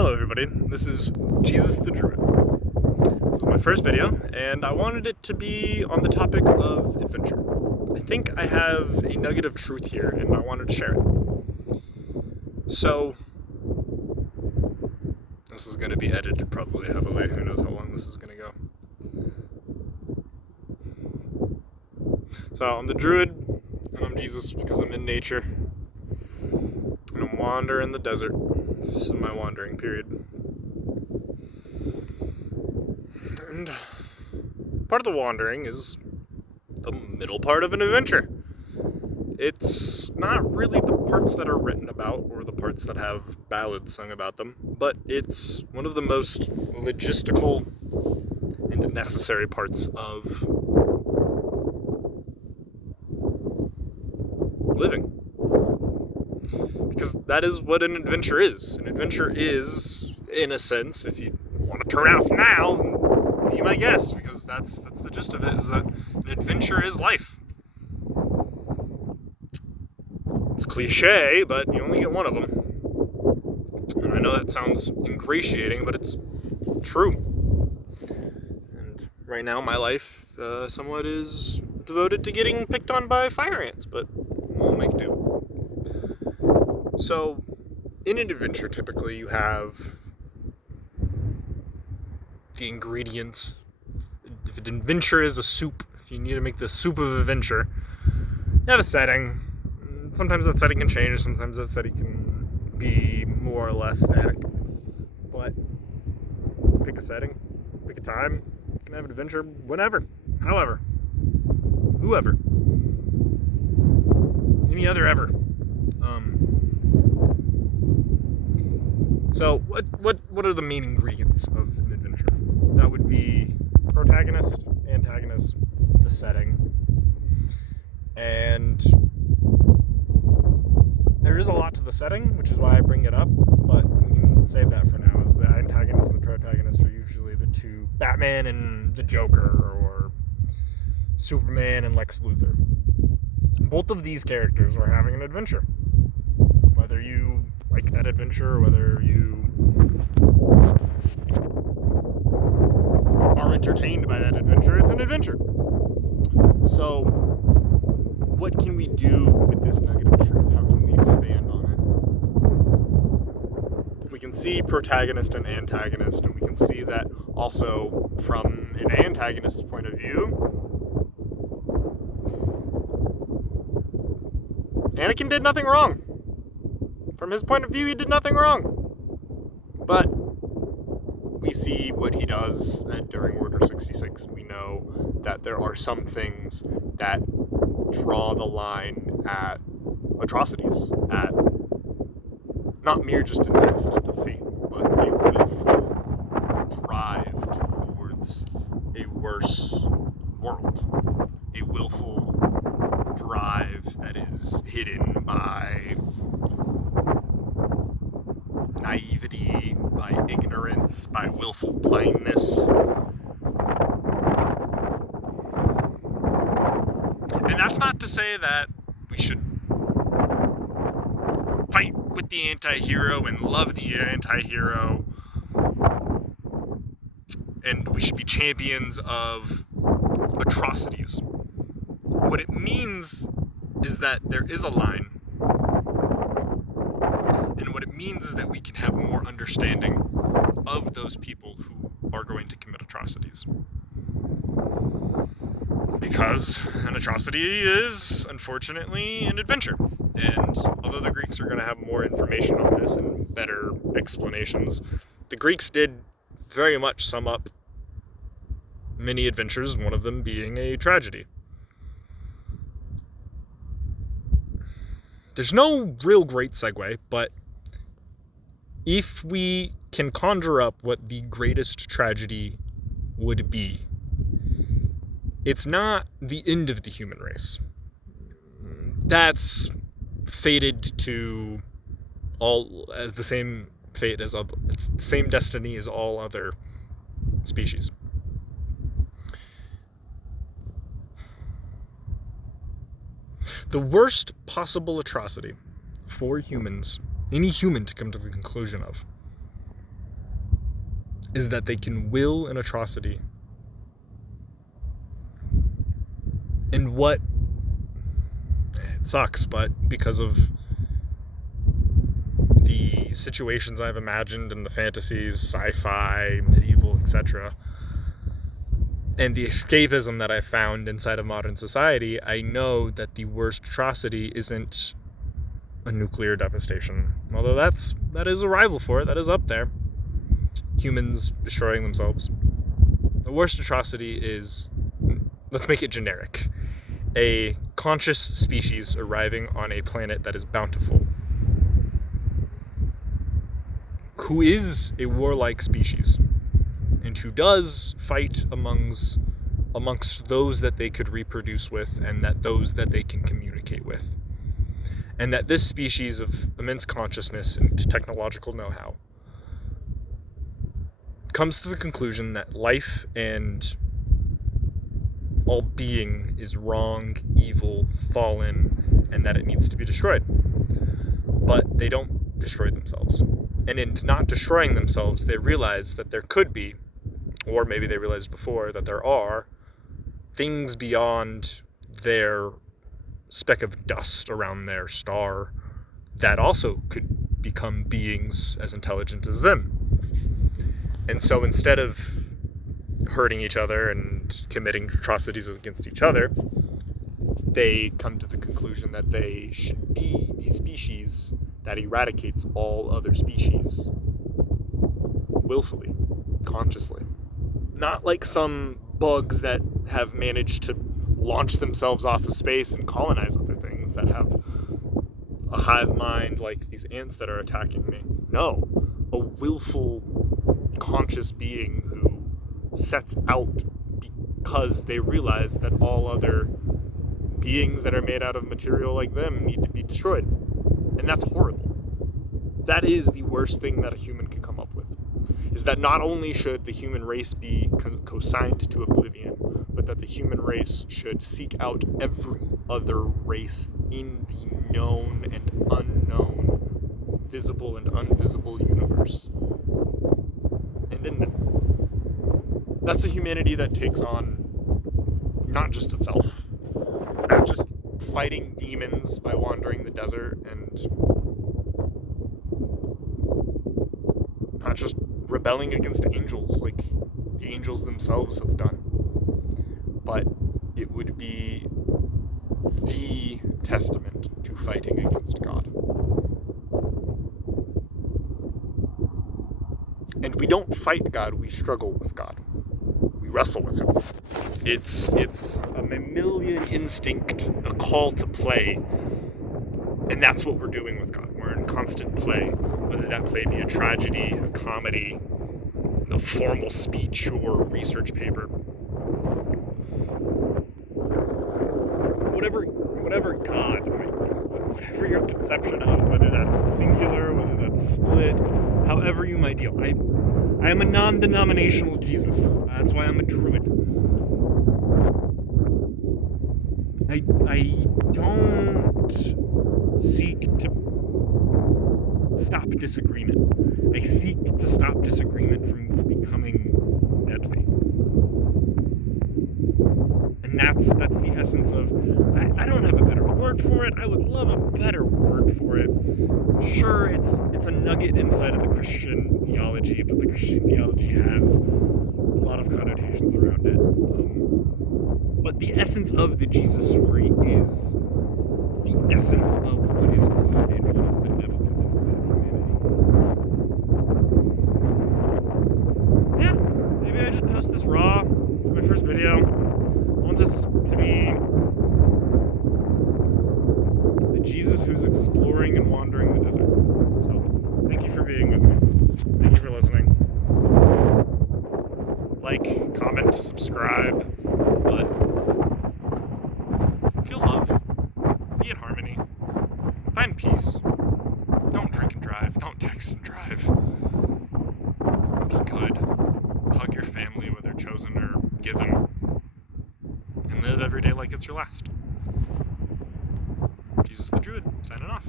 Hello everybody, this is Jesus the Druid. This is my first video, and I wanted it to be on the topic of adventure. I think I have a nugget of truth here, and I wanted to share it. So, this is going to be edited probably heavily, who knows how long this is going to go. So, I'm the Druid, and I'm Jesus because I'm in nature, and I'm wandering the desert. This is my wandering period. And part of the wandering is the middle part of an adventure. It's not really the parts that are written about or the parts that have ballads sung about them, but it's one of the most logistical and necessary parts of living. Because that is what an adventure is. An adventure is, in a sense, if you want to turn off now, be my guest, because that's the gist of it, is that an adventure is life. It's cliche, but you only get one of them. And I know that sounds ingratiating, but it's true. And right now, my life somewhat is devoted to getting picked on by fire ants, but we'll make do. So, in an adventure, typically you have the ingredients. If an adventure is a soup, if you need to make the soup of adventure, you have a setting. Sometimes that setting can change, sometimes that setting can be more or less static. But pick a setting, pick a time, you can have an adventure whenever, however, whoever, any other ever. So what are the main ingredients of an adventure? That would be protagonist, antagonist, the setting, and there is a lot to the setting, which is why I bring it up, but we can save that for now, as the antagonist and the protagonist are usually the two, Batman and the Joker, or Superman and Lex Luthor. Both of these characters are having an adventure. Whether you like that adventure, or whether you are entertained by that adventure, it's an adventure. So, what can we do with this nugget of truth? How can we expand on it? We can see protagonist and antagonist, and we can see that also from an antagonist's point of view. Anakin did nothing wrong. From his point of view, he did nothing wrong. But we see what he does during Order 66. We know that there are some things that draw the line at atrocities, at not mere just an accident of faith, but a willful drive towards a worse world. A willful drive that is hidden by naivety, by ignorance, by willful blindness. And that's not to say that we should fight with the anti-hero and love the anti-hero, and we should be champions of atrocities. What it means is that there is a line, and what it means is that we can have more understanding of those people who are going to commit atrocities. Because an atrocity is, unfortunately, an adventure. And although the Greeks are going to have more information on this and better explanations, the Greeks did very much sum up many adventures, one of them being a tragedy. There's no real great segue, but if we can conjure up what the greatest tragedy would be, it's not the end of the human race. That's fated to all as the same fate as other, it's the same destiny as all other species. The worst possible atrocity for humans, any human to come to the conclusion of, is that they can will an atrocity. And what, it sucks, but because of the situations I've imagined in the fantasies, sci-fi, medieval, etc., and the escapism that I found inside of modern society, I know that the worst atrocity isn't a nuclear devastation. Although that is a rival for it, that is up there. Humans destroying themselves. The worst atrocity is, let's make it generic, a conscious species arriving on a planet that is bountiful, who is a warlike species, and who does fight amongst those that they could reproduce with, and those that they can communicate with. And that this species of immense consciousness and technological know-how comes to the conclusion that life and all being is wrong, evil, fallen, and that it needs to be destroyed. But they don't destroy themselves. And in not destroying themselves, they realize that there could be, or maybe they realized before, that there are things beyond their speck of dust around their star that also could become beings as intelligent as them. And so instead of hurting each other and committing atrocities against each other, they come to the conclusion that they should be the species that eradicates all other species willfully, consciously. Not like some bugs that have managed to launch themselves off of space and colonize other things, that have a hive mind like these ants that are attacking me. No, a willful, conscious being who sets out because they realize that all other beings that are made out of material like them need to be destroyed. And that's horrible. That is the worst thing that a human can come up with. Is that not only should the human race be consigned to oblivion, but that the human race should seek out every other race in the known and unknown, visible and invisible universe. And in them. That's a humanity that takes on not just itself, not just fighting demons by wandering the desert, and not just rebelling against angels like the angels themselves have done, but it would be the testament to fighting against God. And we don't fight God, we struggle with God. We wrestle with him. It's a mammalian instinct, a call to play. And that's what we're doing with God. We're in constant play, whether that play be a tragedy, a comedy, a formal speech, or a research paper. Whatever God might be, whatever your conception of, whether that's singular, whether that's split, however you might deal. I am a non-denominational Jesus. That's why I'm a druid. I don't seek to stop disagreement. I seek to stop disagreement from becoming deadly. And that's the essence of, I don't have a better word for it. I would love a better word for it. Sure, it's a nugget inside of the Christian theology, but the Christian theology has a lot of connotations around it. But the essence of the Jesus story is the essence of what is good and what is benevolent inside of humanity. Yeah, maybe I just post this raw. It's my first video. I want this to be the Jesus who's exploring and wandering the desert. So, thank you for being with me. Thank you for listening. Like, comment, subscribe, but feel love. Be in harmony. Find peace. Don't drink and drive. Don't text and drive. Be good. Hug your family, whether chosen or given. And live every day like it's your last. Jesus the Druid, signing off.